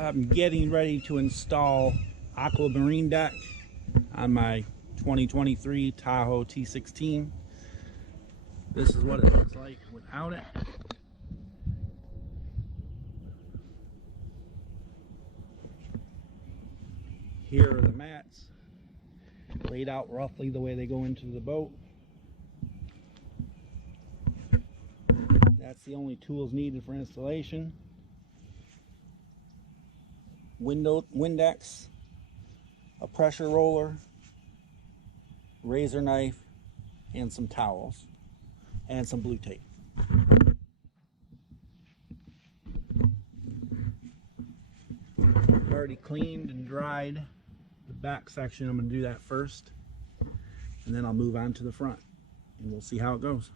I'm getting ready to install Aqua Marine Deck on my 2023 Tahoe T-16. This is what it looks like without it. Here are the mats, laid out roughly the way they go into the boat. That's the only tools needed for installation. Windex, a pressure roller, razor knife, and some towels, and some blue tape. I've already cleaned and dried the back section. I'm going to do that first, and then I'll move on to the front, and we'll see how it goes.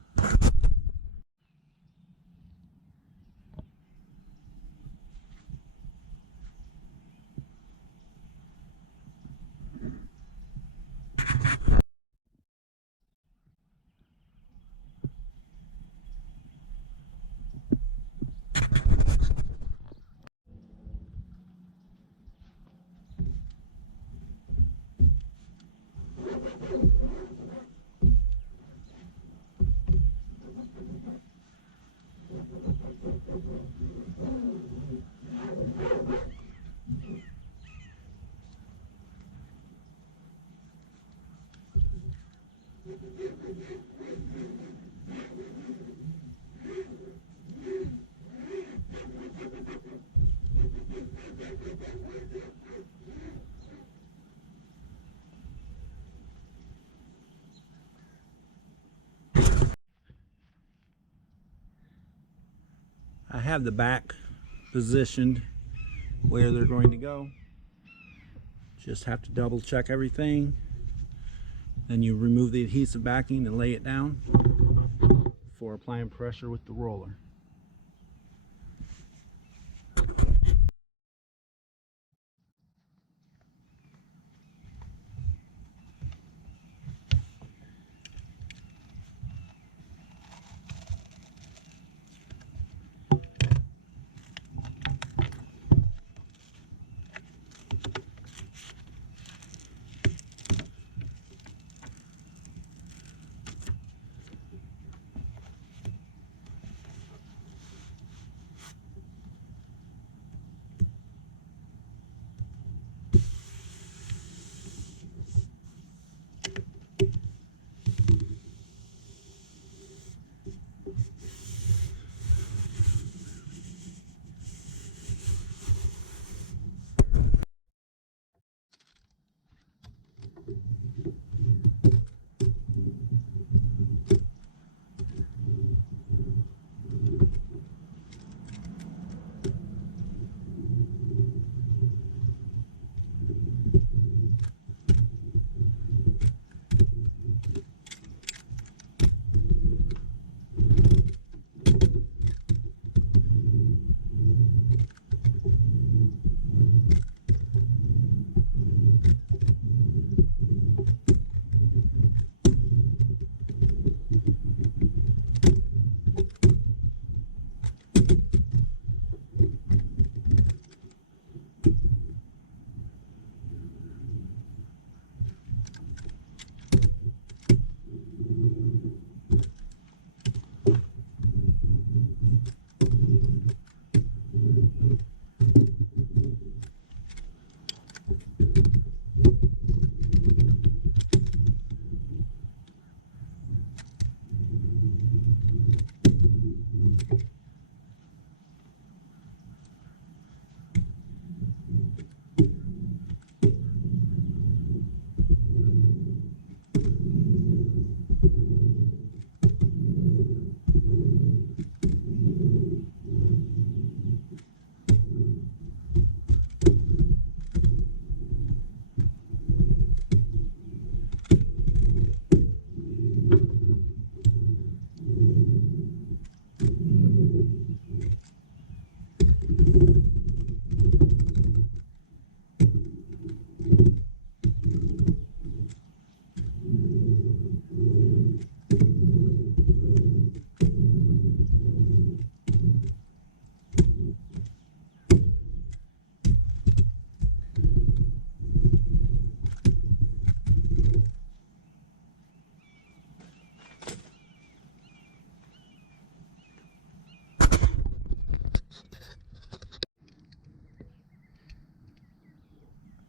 I have the back positioned where they're going to go. Just have to double check everything. Then you remove the adhesive backing and lay it down for applying pressure with the roller.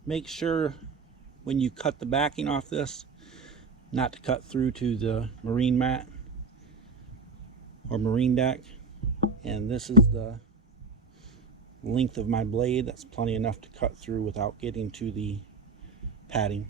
make sure when you cut the backing off this not to cut through to the marine mat or marine deck. And this is the length of my blade. That's plenty enough to cut through without getting to the padding.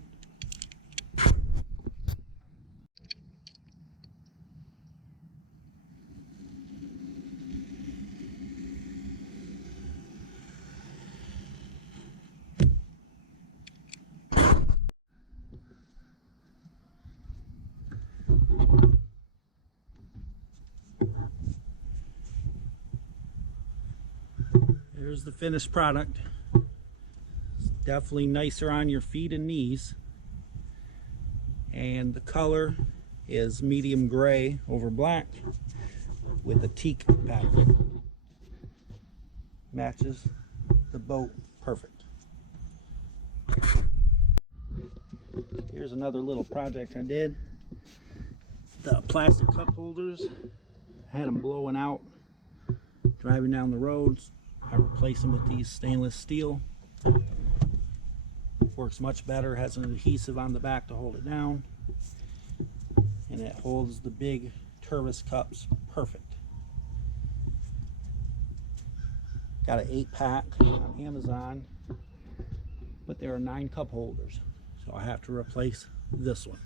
Here's the finished product. It's definitely nicer on your feet and knees. And the color is medium gray over black with a teak pattern. Matches the boat perfect. Here's another little project I did. The plastic cup holders, I had them blowing out driving down the roads. I replace them with these stainless steel. Works much better, has an adhesive on the back to hold it down, and it holds the big Turvis cups perfect. Got an 8-pack on Amazon, but there are 9 cup holders, so I have to replace this one.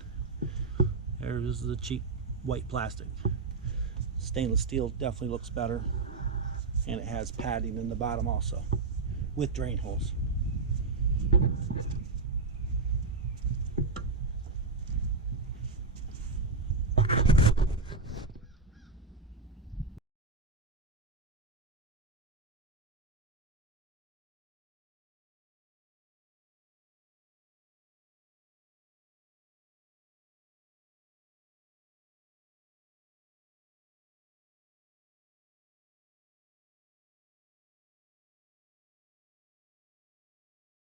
There's the cheap white plastic. Stainless steel definitely looks better, and it has padding in the bottom also with drain holes.